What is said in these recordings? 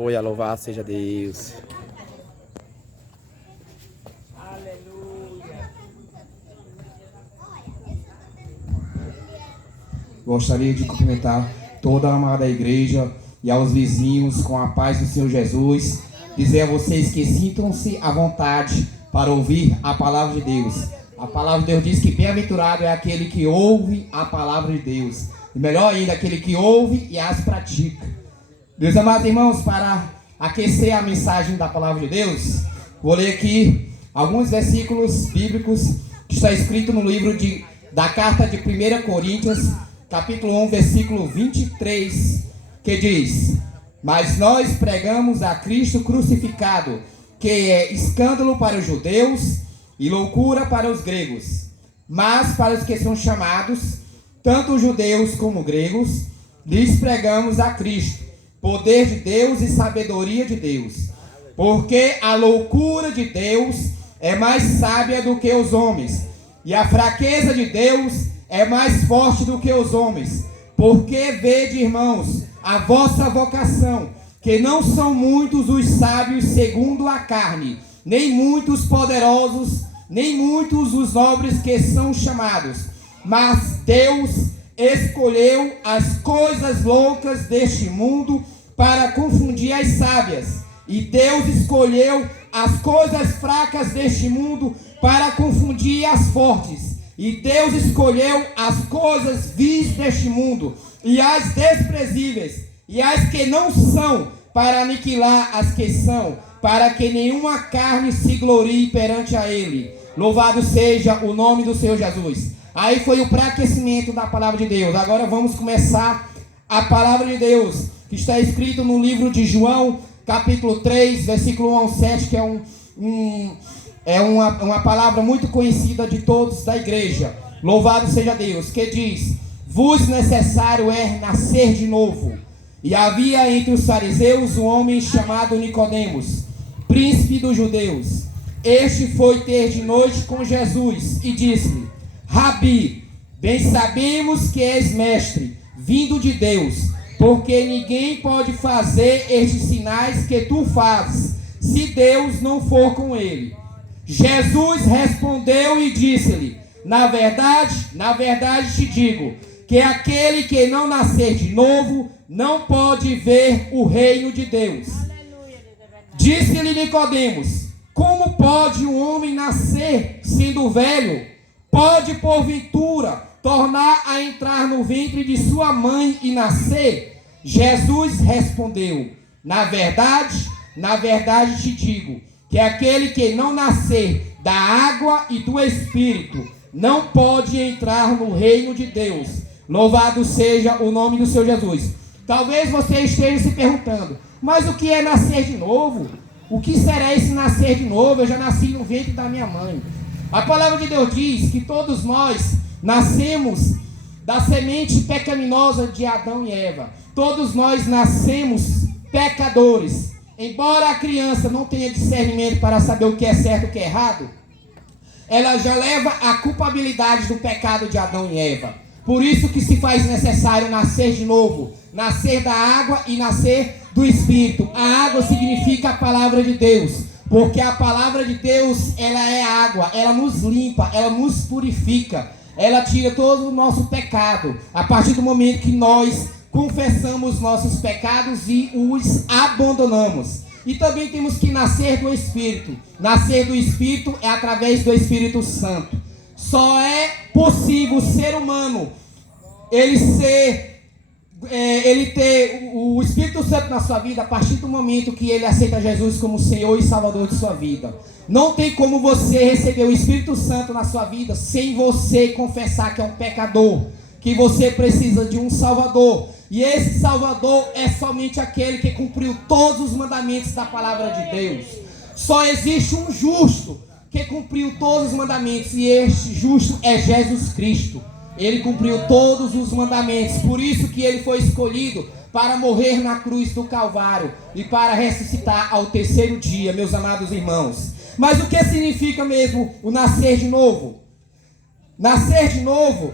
Aleluia, louvado seja Deus. Gostaria de cumprimentar toda a amada igreja e aos vizinhos com a paz do Senhor Jesus. Dizer a vocês que sintam-se à vontade para ouvir a palavra de Deus. A palavra de Deus diz que bem-aventurado é aquele que ouve a palavra de Deus. E melhor ainda, aquele que ouve e as pratica. Meus amados irmãos, para aquecer a mensagem da palavra de Deus, vou ler aqui alguns versículos bíblicos que está escrito no livro da carta de 1 Coríntios, capítulo 1, versículo 23, que diz: mas nós pregamos a Cristo crucificado, que é escândalo para os judeus e loucura para os gregos. Mas para os que são chamados, tanto judeus como gregos, lhes pregamos a Cristo, poder de Deus e sabedoria de Deus. Porque a loucura de Deus é mais sábia do que os homens, e a fraqueza de Deus é mais forte do que os homens. Porque vede, irmãos, a vossa vocação, que não são muitos os sábios segundo a carne, nem muitos poderosos, nem muitos os nobres que são chamados. Mas Deus escolheu as coisas loucas deste mundo para confundir as sábias. E Deus escolheu as coisas fracas deste mundo para confundir as fortes. E Deus escolheu as coisas vis deste mundo e as desprezíveis e as que não são, para aniquilar as que são, para que nenhuma carne se glorie perante a Ele. Louvado seja o nome do Senhor Jesus. Aí foi o pré-aquecimento da palavra de Deus. Agora vamos começar a palavra de Deus, que está escrito no livro de João, capítulo 3, versículo 1 ao 7, que é uma palavra muito conhecida de todos da igreja. Louvado seja Deus, que diz: vos necessário é nascer de novo. E havia entre os fariseus um homem chamado Nicodemos, príncipe dos judeus. Este foi ter de noite com Jesus e disse-lhe: Rabi, bem sabemos que és mestre, vindo de Deus, porque ninguém pode fazer estes sinais que tu fazes, se Deus não for com ele. Jesus respondeu e disse-lhe: na verdade te digo, que aquele que não nascer de novo, não pode ver o reino de Deus. Disse-lhe Nicodemos: como pode um homem nascer sendo velho? Pode porventura tornar a entrar no ventre de sua mãe e nascer? Jesus respondeu: na verdade te digo, que aquele que não nascer da água e do Espírito não pode entrar no reino de Deus. Louvado seja o nome do Senhor Jesus. Talvez você esteja se perguntando: mas o que é nascer de novo? O que será esse nascer de novo? Eu já nasci no ventre da minha mãe. A palavra de Deus diz que todos nós nascemos da semente pecaminosa de Adão e Eva. Todos nós nascemos pecadores. Embora a criança não tenha discernimento para saber o que é certo e o que é errado, ela já leva a culpabilidade do pecado de Adão e Eva. Por isso que se faz necessário nascer de novo, nascer da água e nascer do Espírito. A água significa a palavra de Deus, porque a palavra de Deus, ela é água, ela nos limpa, ela nos purifica, ela tira todo o nosso pecado, a partir do momento que nós confessamos nossos pecados e os abandonamos. E também temos que nascer do Espírito. Nascer do Espírito é através do Espírito Santo. Só é possível o ser humano ele ter o Espírito Santo na sua vida a partir do momento que ele aceita Jesus como Senhor e Salvador de sua vida. Não tem como você receber o Espírito Santo na sua vida sem você confessar que é um pecador, que você precisa de um Salvador. E esse Salvador é somente aquele que cumpriu todos os mandamentos da palavra de Deus. Só existe um justo que cumpriu todos os mandamentos, e este justo é Jesus Cristo. Ele cumpriu todos os mandamentos, por isso que ele foi escolhido para morrer na cruz do Calvário e para ressuscitar ao terceiro dia, meus amados irmãos. Mas o que significa mesmo o nascer de novo? Nascer de novo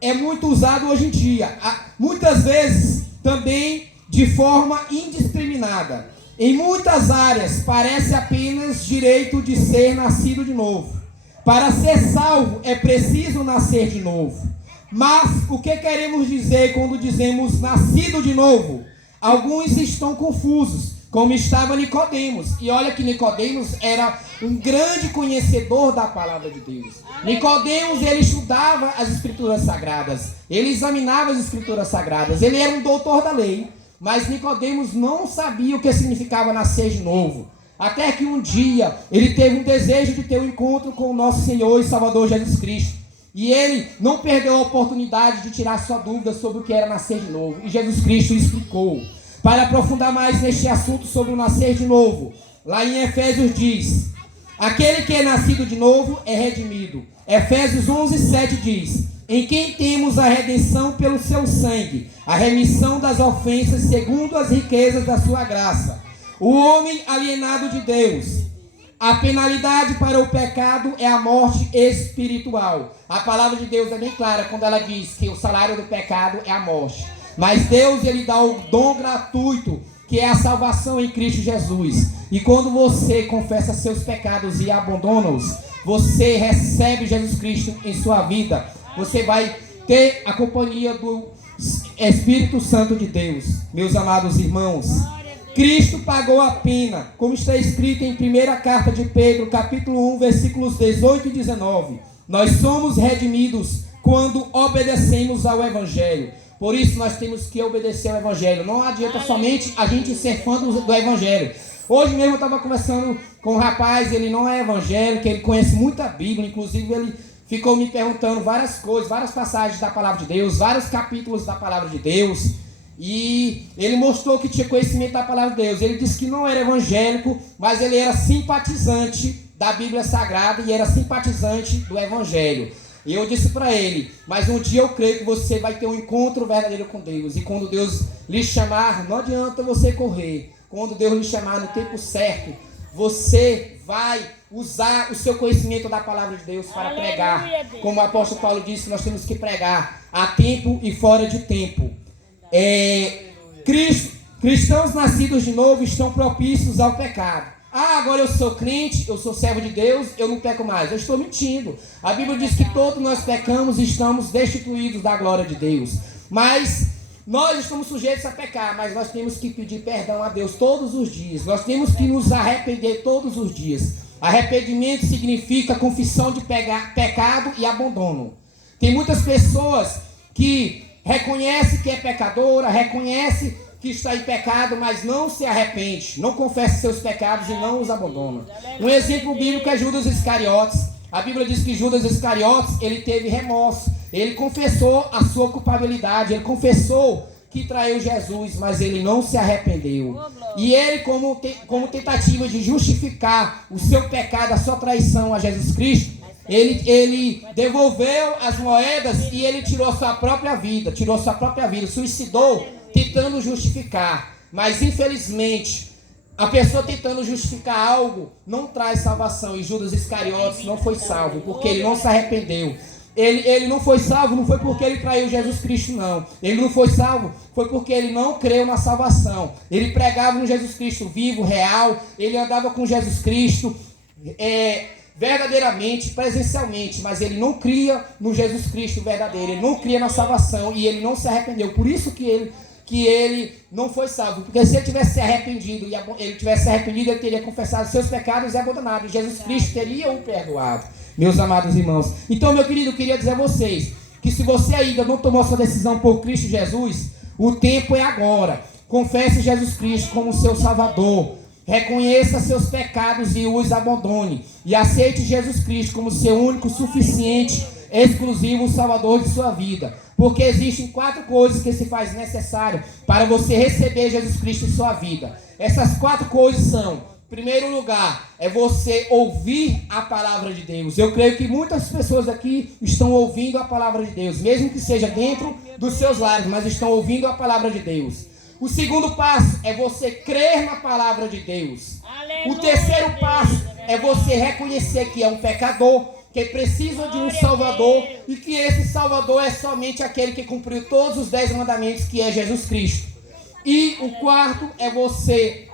é muito usado hoje em dia. Muitas vezes também de forma indiscriminada. Em muitas áreas, parece apenas direito de ser nascido de novo. Para ser salvo, é preciso nascer de novo. Mas o que queremos dizer quando dizemos nascido de novo? Alguns estão confusos, como estava Nicodemos. E olha que Nicodemos era um grande conhecedor da palavra de Deus. Nicodemos, ele estudava as escrituras sagradas, ele examinava as escrituras sagradas, ele era um doutor da lei. Mas Nicodemos não sabia o que significava nascer de novo. Até que um dia ele teve um desejo de ter um encontro com o nosso Senhor e Salvador Jesus Cristo. E ele não perdeu a oportunidade de tirar sua dúvida sobre o que era nascer de novo. E Jesus Cristo explicou. Para aprofundar mais neste assunto sobre o nascer de novo, lá em Efésios diz: aquele que é nascido de novo é redimido. Efésios 11:7 diz: em quem temos a redenção pelo seu sangue, a remissão das ofensas segundo as riquezas da sua graça. O homem alienado de Deus. A penalidade para o pecado é a morte espiritual. A palavra de Deus é bem clara quando ela diz que o salário do pecado é a morte. Mas Deus, ele dá o dom gratuito, que é a salvação em Cristo Jesus. E quando você confessa seus pecados e abandona-os, você recebe Jesus Cristo em sua vida. Você vai ter a companhia do Espírito Santo de Deus. Meus amados irmãos, Cristo pagou a pena, como está escrito em 1ª carta de Pedro, capítulo 1, versículos 18 e 19. Nós somos redimidos quando obedecemos ao Evangelho. Por isso nós temos que obedecer ao Evangelho. Não adianta somente a gente ser fã do Evangelho. Hoje mesmo eu estava conversando com um rapaz, ele não é evangélico, ele conhece muito a Bíblia, inclusive ele ficou me perguntando várias coisas, várias passagens da palavra de Deus, vários capítulos da palavra de Deus. E ele mostrou que tinha conhecimento da palavra de Deus. Ele disse que não era evangélico, mas ele era simpatizante da Bíblia Sagrada e era simpatizante do Evangelho. E eu disse para ele: mas um dia eu creio que você vai ter um encontro verdadeiro com Deus. E quando Deus lhe chamar, não adianta você correr. Quando Deus lhe chamar no tempo certo, você vai usar o seu conhecimento da palavra de Deus para pregar. Como o apóstolo Paulo disse, nós temos que pregar a tempo e fora de tempo. Cristãos nascidos de novo estão propícios ao pecado. Agora eu sou crente, eu sou servo de Deus, eu não peco mais. Eu estou mentindo. A Bíblia diz que todos nós pecamos e estamos destituídos da glória de Deus. Mas nós estamos sujeitos a pecar, mas nós temos que pedir perdão a Deus todos os dias. Nós temos que nos arrepender todos os dias. Arrependimento significa confissão de pecado e abandono. Tem muitas pessoas que reconhecem que é pecadora, reconhecem que está em pecado, mas não se arrepende, não confessa seus pecados e não os abandona. Um exemplo bíblico é Judas Iscariotes. A Bíblia diz que Judas Iscariotes, ele teve remorso, ele confessou a sua culpabilidade, ele confessou que traiu Jesus, mas ele não se arrependeu. E ele, como tentativa de justificar o seu pecado, a sua traição a Jesus Cristo, ele devolveu as moedas e ele tirou sua própria vida, suicidou, tentando justificar. Mas infelizmente, a pessoa tentando justificar algo não traz salvação. E Judas Iscariotes não foi salvo, porque ele não se arrependeu. Ele não foi salvo, não foi porque ele traiu Jesus Cristo, não. Ele não foi salvo, foi porque ele não creu na salvação. Ele pregava um Jesus Cristo vivo, real. Ele andava com Jesus Cristo verdadeiramente, presencialmente. Mas ele não cria no Jesus Cristo verdadeiro. Ele não cria na salvação e ele não se arrependeu. Por isso que ele não foi salvo. Porque se ele tivesse se arrependido, ele teria confessado seus pecados e abandonado. E Jesus Cristo teria o perdoado. Meus amados irmãos. Então, meu querido, eu queria dizer a vocês que se você ainda não tomou sua decisão por Cristo Jesus, o tempo é agora. Confesse Jesus Cristo como seu Salvador. Reconheça seus pecados e os abandone. E aceite Jesus Cristo como seu único, suficiente, exclusivo Salvador de sua vida. Porque existem 4 coisas que se faz necessário para você receber Jesus Cristo em sua vida. Essas 4 coisas são: em primeiro lugar, é você ouvir a palavra de Deus. Eu creio que muitas pessoas aqui estão ouvindo a palavra de Deus, mesmo que seja dentro dos seus lares, mas estão ouvindo a palavra de Deus. O segundo passo é você crer na palavra de Deus. O terceiro passo é você reconhecer que é um pecador, que precisa de um Salvador e que esse Salvador é somente aquele que cumpriu todos os 10 mandamentos, que é Jesus Cristo. E o quarto é você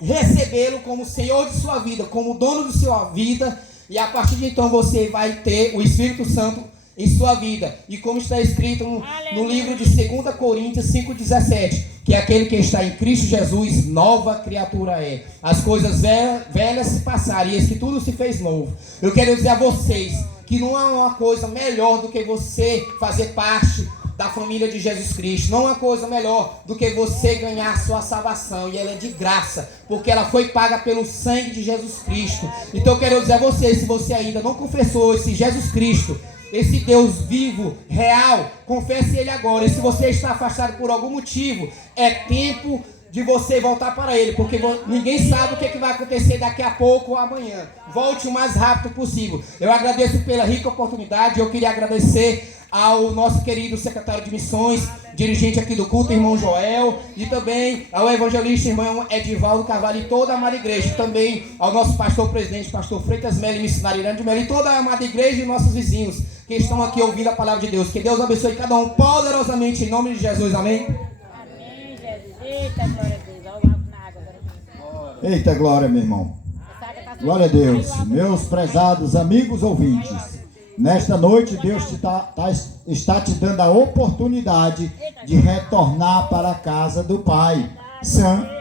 recebê-lo como Senhor de sua vida, como dono de sua vida. E a partir de então você vai ter o Espírito Santo em sua vida. E como está escrito no livro de 2 Coríntios 5,17, que é aquele que está em Cristo Jesus, nova criatura é. As coisas velhas se passaram, e eis que tudo se fez novo. Eu quero dizer a vocês que não há uma coisa melhor do que você fazer parte da família de Jesus Cristo. Não há coisa melhor do que você ganhar sua salvação. E ela é de graça, porque ela foi paga pelo sangue de Jesus Cristo. Então eu quero dizer a vocês, se você ainda não confessou esse Jesus Cristo, esse Deus vivo, real, confesse Ele agora. E se você está afastado por algum motivo, é tempo de você voltar para Ele, porque ninguém sabe o que vai acontecer daqui a pouco ou amanhã. Volte o mais rápido possível. Eu agradeço pela rica oportunidade. Eu queria agradecer ao nosso querido secretário de missões, dirigente aqui do culto, irmão Joel, e também ao evangelista, irmão Edivaldo Carvalho, e toda a amada igreja, também ao nosso pastor presidente, pastor Freitas Melo, missionário Irã de Melo, e toda a amada igreja e nossos vizinhos que estão aqui ouvindo a palavra de Deus. Que Deus abençoe cada um poderosamente em nome de Jesus, amém? Amém, Jesus. Eita, glória a Deus. Olha o álcool na água agora. Eita glória, meu irmão. Glória a Deus. Meus prezados amigos ouvintes, nesta noite Deus está te dando a oportunidade de retornar para a casa do Pai.